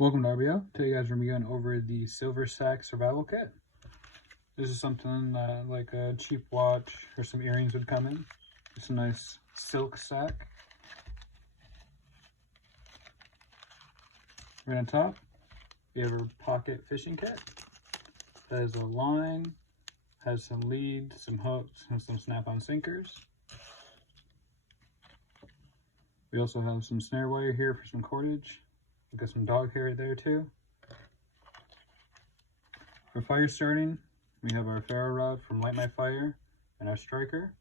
Welcome to RBO. Today guys, we're going to be going over the Silver Sack Survival Kit. This is something like a cheap watch or some earrings would come in. It's a nice silk sack. Right on top, we have a pocket fishing kit. That has a line, has some lead, some hooks, and some snap-on sinkers. We also have some snare wire here for some cordage. We've got some dog hair there too. For fire starting, we have our ferro rod from Light My Fire and our striker.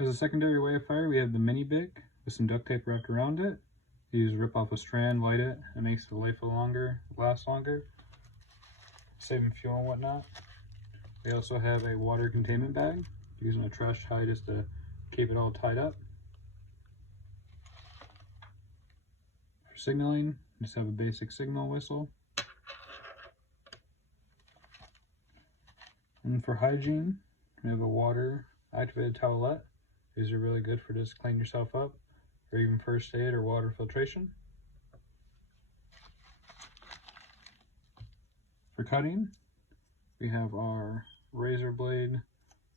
As a secondary way of fire, we have the mini Bic with some duct tape wrapped around it. You just rip off a strand, light it, and it makes the life longer, last longer, saving fuel and whatnot. We also have a water containment bag, using a trash tie just to keep it all tied up. For signaling, just have a basic signal whistle. And for hygiene, we have a water activated towelette. These are really good for just cleaning yourself up, or even first aid or water filtration. For cutting, we have our razor blade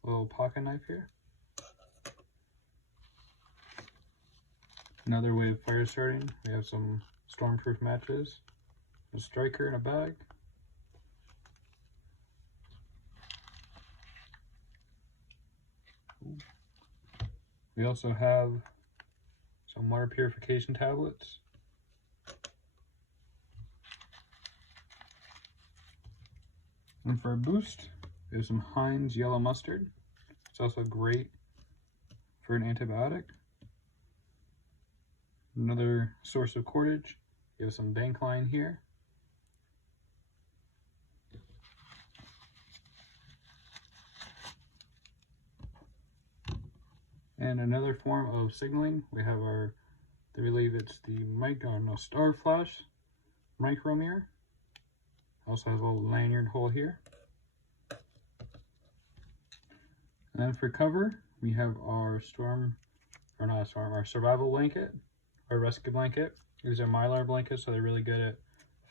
little pocket knife here. Another way of fire starting, we have some stormproof matches, a striker in a bag, we also have some water purification tablets, and for a boost, we have some Heinz yellow mustard. It's also great for an antibiotic. Another source of cordage, we have some bank line here. And another form of signaling, we have I believe it's the Star Flash micro mirror. Also has a little lanyard hole here. And then for cover, we have our our survival blanket, our rescue blanket. These are Mylar blankets, so they're really good at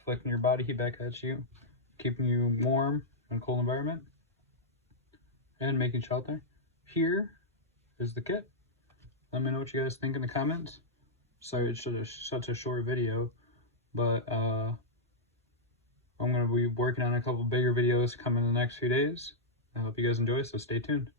flicking your body heat back at you, keeping you warm in a cold environment, and making shelter. Here is the kit. Let me know what you guys think in the comments. Sorry it's such a short video, but I'm going to be working on a couple bigger videos coming in the next few days. I hope you guys enjoy, so stay tuned.